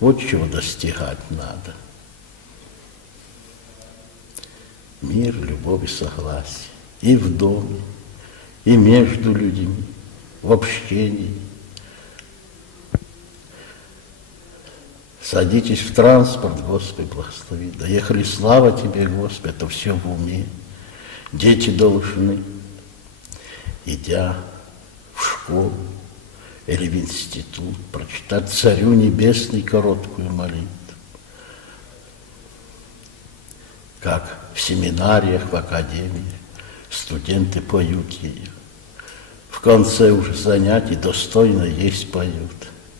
Вот чего достигать надо. Мир, любовь и согласие. И в доме, и между людьми, в общении. Садитесь в транспорт, Господи, благослови. Доехали, слава Тебе, Господи, это все в уме. Дети должны, идя в школу или в институт, прочитать Царю Небесный короткую молитву. Как в семинариях, в академиях студенты поют ее. В конце уже занятий достойно есть поют.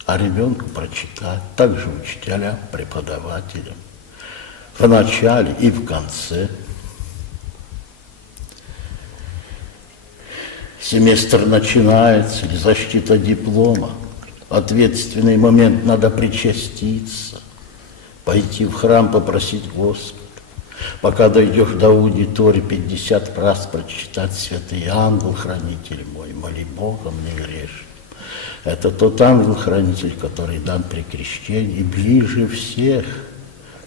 А ребенку прочитать, также учителям, преподавателям. В начале и в конце. Семестр начинается, или защита диплома. Ответственный момент, надо причаститься, пойти в храм, попросить Господа. Пока дойдешь до аудитории, 50 раз прочитать: «Святый ангел-хранитель мой, моли Богом не грешным». Это тот ангел-хранитель, который дан при крещении, ближе всех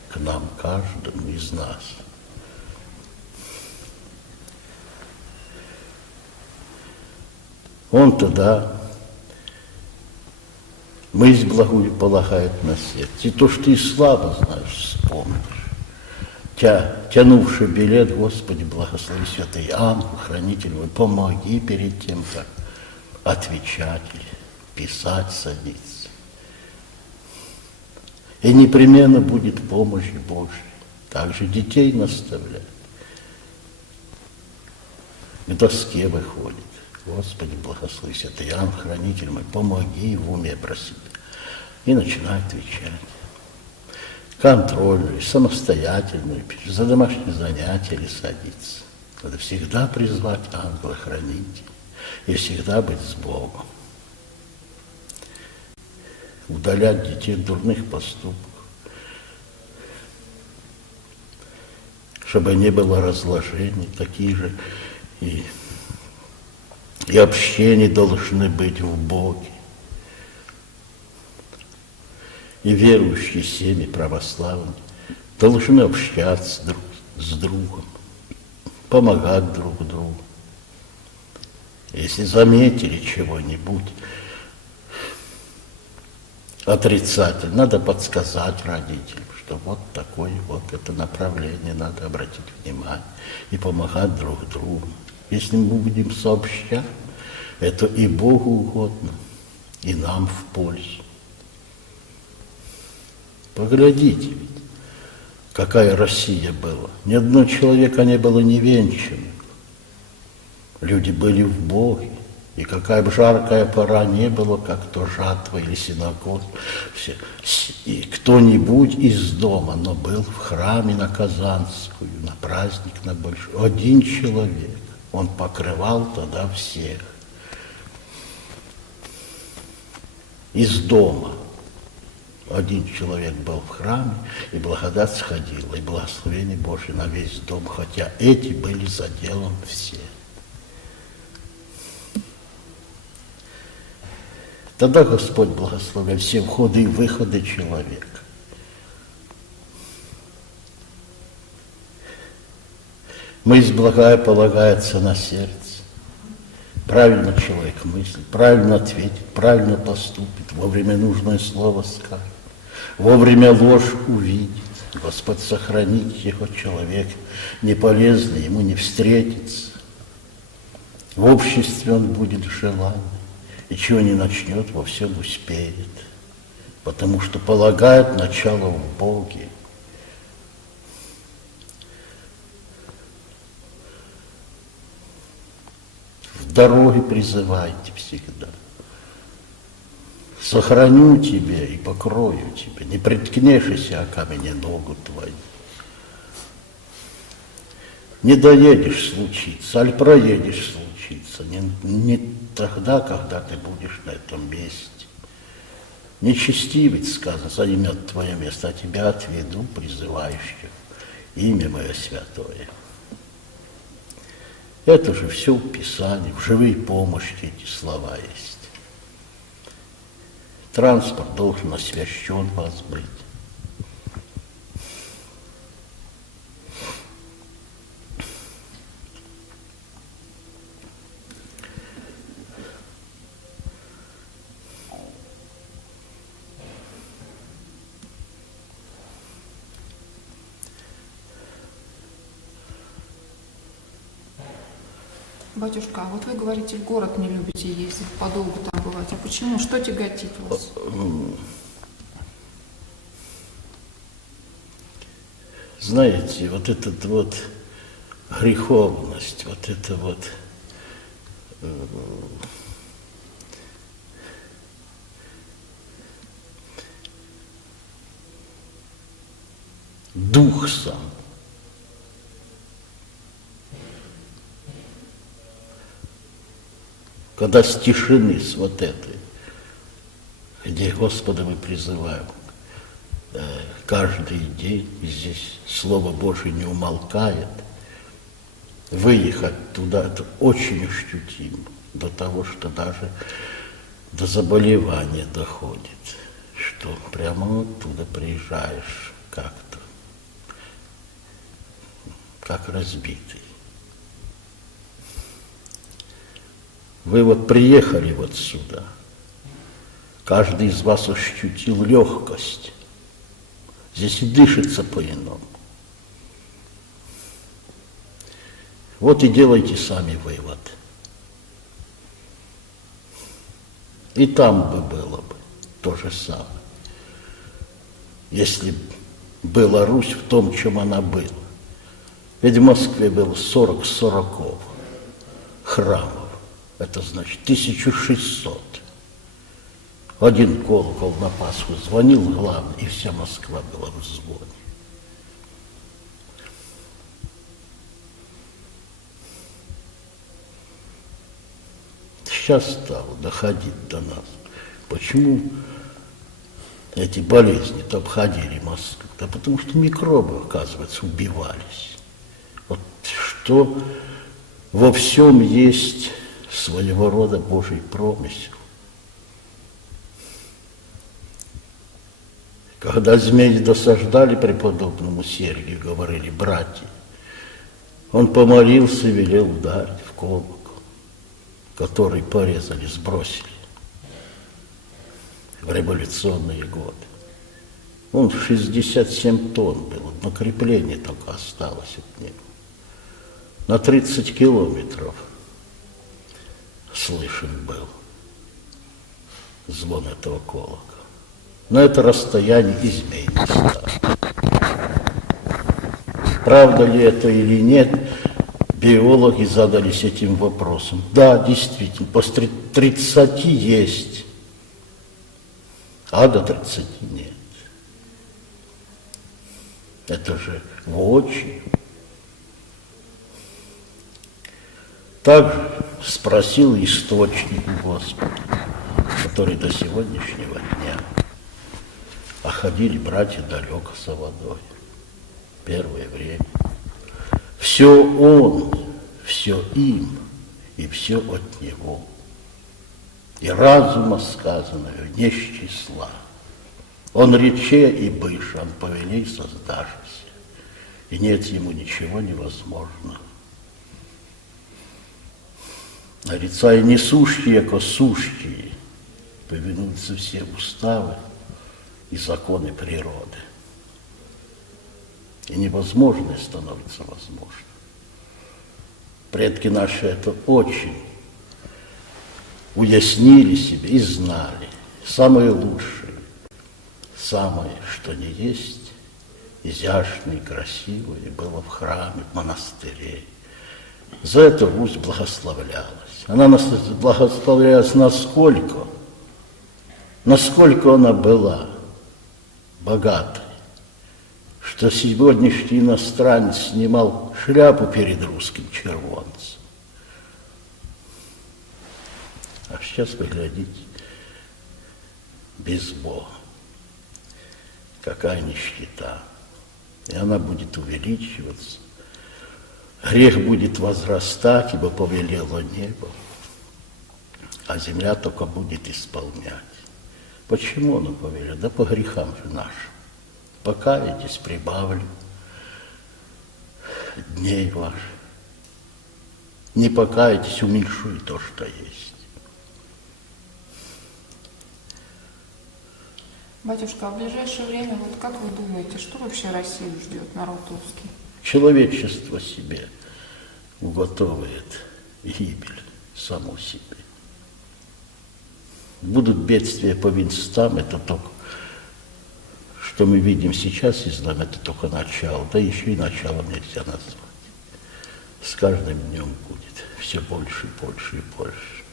к нам, каждому из нас. Он тогда мысль благую полагает на сердце. И то, что ты слабо знаешь, вспомнишь. Тянувший билет, Господи, благослови, святый ангел, хранитель мой, помоги перед тем, как отвечать или писать, садиться. И непременно будет помощь Божья. Также детей наставлять. К доске выходит. Господи, благослови, святый ангел, хранитель мой, помоги, в уме просить. И начинает отвечать. Контрольную, самостоятельную, за домашние занятия или садиться. Надо всегда призвать ангела-хранителя и всегда быть с Богом. Удалять детей от дурных поступков, чтобы не было разложений, такие же и общения должны быть в Боге. И верующие семьи православные должны общаться друг с другом, помогать друг другу. Если заметили чего-нибудь отрицательное, надо подсказать родителям, что вот такое вот это направление, надо обратить внимание и помогать друг другу. Если мы будем сообщать, это и Богу угодно, и нам в пользу. Поглядите ведь, какая Россия была. Ни одного человека не было невенчанным. Люди были в Боге. И какая бы жаркая пора не было, как то жатва или синагог, и кто-нибудь из дома, но был в храме на Казанскую, на праздник на большой. Один человек, он покрывал тогда всех. Из дома. Один человек был в храме, и благодать сходила, и благословение Божие на весь дом, хотя эти были за делом все. Тогда Господь благословил все входы и выходы человека. Мысль благая полагается на сердце. Правильно человек мыслит, правильно ответит, правильно поступит, вовремя нужное слово скажет, вовремя ложь увидит. Господь сохранит его, человек не полезный, ему не встретится. В обществе он будет желанным, и чего не начнет, во всем успеет, потому что полагает начало в Боге. В дороге призывайте всегда. Сохраню тебя и покрою тебя, не приткнешься о камень ногу твою. Не доедешь случиться, аль проедешь случиться, не тогда, когда ты будешь на этом месте. Нечестивец, сказано, займет твое место, а тебя отведу, призывающих имя мое святое. Это же все в Писании, в живой помощи эти слова есть. Транспорт должен освящен вас быть. Батюшка, а вот вы говорите, в город не любите ездить, подолгу там бывать. А почему? Что тяготит вас? Знаете, вот этот вот греховность, вот это вот дух сам. Когда с тишины, с вот этой, где Господа мы призываем каждый день, и здесь Слово Божие не умолкает, выехать туда, это очень ощутимо, до того, что даже до заболевания доходит, что прямо оттуда приезжаешь как-то, как разбитый. Вы вот приехали вот сюда, каждый из вас ощутил легкость. Здесь и дышится по-иному. Вот и делайте сами вывод. И там бы было бы то же самое. Если была Русь в том, чем она была. Ведь в Москве было 40 храмов. Это значит 1600. Один колокол на Пасху звонил главный, и вся Москва была в звоне. Сейчас стало доходить до нас. Почему эти болезни-то обходили Москву? Да потому что микробы, оказывается, убивались. Вот что во всем есть своего рода Божий промысел. Когда змеи досаждали преподобному Сергию, говорили братья, он помолился и велел ударить в колокол, который порезали, сбросили в революционные годы. Он 67 тонн был, одно крепление только осталось от него. На 30 километров слышен был звон этого колокола. На это расстояние и змей не стало. Правда ли это или нет, биологи задались этим вопросом. Да, действительно, после 30 есть, а до 30 нет. Это же воочию. Также спросил источник Господа, который до сегодняшнего дня. А ходили братья далеко за водой. Первое время. Все он, все им, и все от него. И разума сказанного не с числа. Он рече и быш, он повелей создашься. И нет ему ничего невозможного. Нарицая несущие, яко сущие, повинуются все уставы и законы природы. И невозможное становится возможным. Предки наши это очень уяснили себе и знали. Самое лучшее, самое, что не есть, изящное и красивое было в храме, в монастыре. За это Русь благословлялась. Она благословлялась насколько она была богатой, что сегодняшний иностранец снимал шляпу перед русским червонцем. А сейчас вы глядите, без Бога. Какая нищета. И она будет увеличиваться. Грех будет возрастать, ибо повелело небо, а земля только будет исполнять. Почему оно повелено? Да по грехам же нашим. Покаетесь, прибавлю дней ваших. Не покаетесь, уменьшу и то, что есть. Батюшка, а в ближайшее время, вот как вы думаете, что вообще Россию ждет, народ русский? Человечество себе уготовывает гибель само себе. Будут бедствия по местам, это только, что мы видим сейчас из нам, это только начало, да еще и начало нельзя назвать. С каждым днем будет все больше и больше и больше.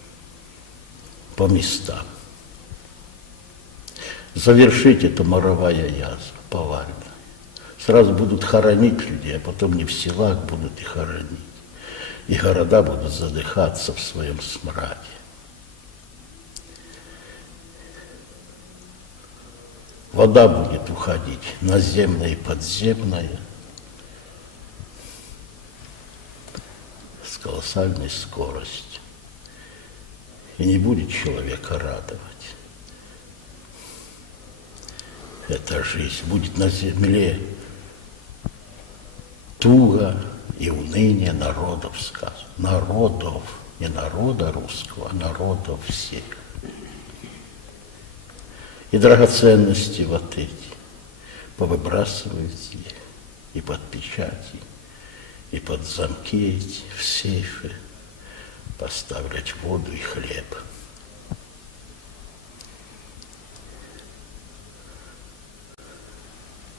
По местам. Завершить это моровая язва, повальная. Сразу будут хоронить людей, а потом не в селах будут и хоронить. И города будут задыхаться в своем смраде. Вода будет уходить, наземная и подземная, с колоссальной скоростью. И не будет человека радовать. Эта жизнь будет на земле туго и уныние народов сказано. Народов, не народа русского, а народов всех. И драгоценности вот эти повыбрасываете и под печати, и под замки эти, в сейфы поставлять воду и хлеб.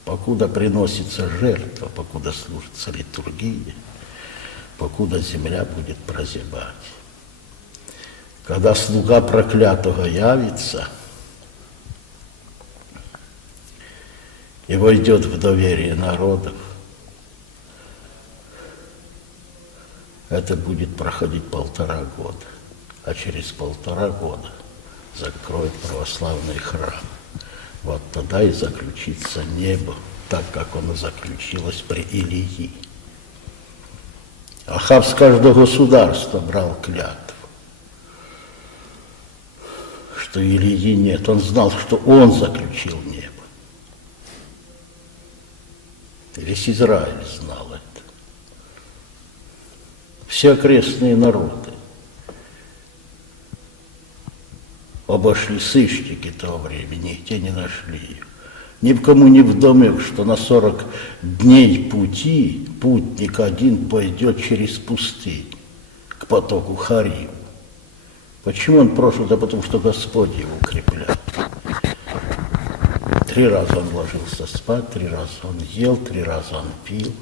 Покуда приносится жертва, покуда служится литургия, покуда земля будет прозябать. Когда слуга проклятого явится и войдет в доверие народов, это будет проходить 1,5 года, а через 1,5 года закроет православный храм. Вот тогда и заключится небо, так как оно заключилось при Илии. Ахав с каждого государства брал клятву, что Илии нет. Он знал, что он заключил небо. Весь Израиль знал это. Все окрестные народы обошли сыщики того времени, и те не нашли ее. Ни в кому не вдомек, что на 40 дней пути путник один пойдет через пустыню к потоку Хариву. Почему он прошел? Да потому что Господь его укреплял. 3 раза он ложился спать, 3 раза он ел, 3 раза он пил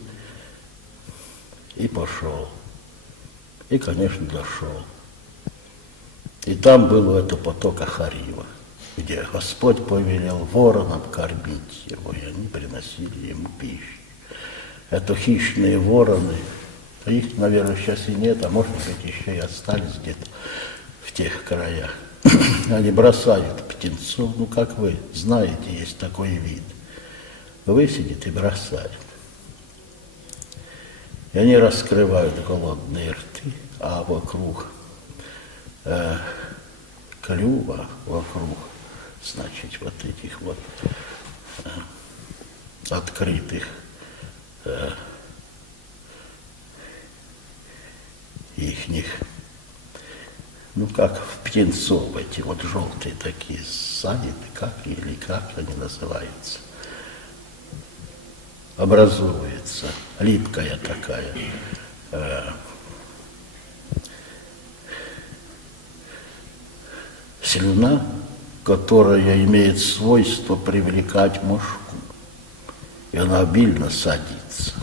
и пошел. И, конечно, дошел. И там было это поток Ахарива, где Господь повелел воронам кормить его, и они приносили ему пищу. Это хищные вороны, их, наверное, сейчас и нет, а может быть, еще и остались где-то в тех краях. Они бросают птенцов, ну, как вы знаете, есть такой вид. Высидит и бросает. И они раскрывают голодные рты, а вокруг клюва, вокруг, значит, вот этих вот открытых ихних, ну как в птенцов эти вот желтые такие ссадины, как или как они называются, образуется липкая такая слюна, которая имеет свойство привлекать мошку, и она обильно садится.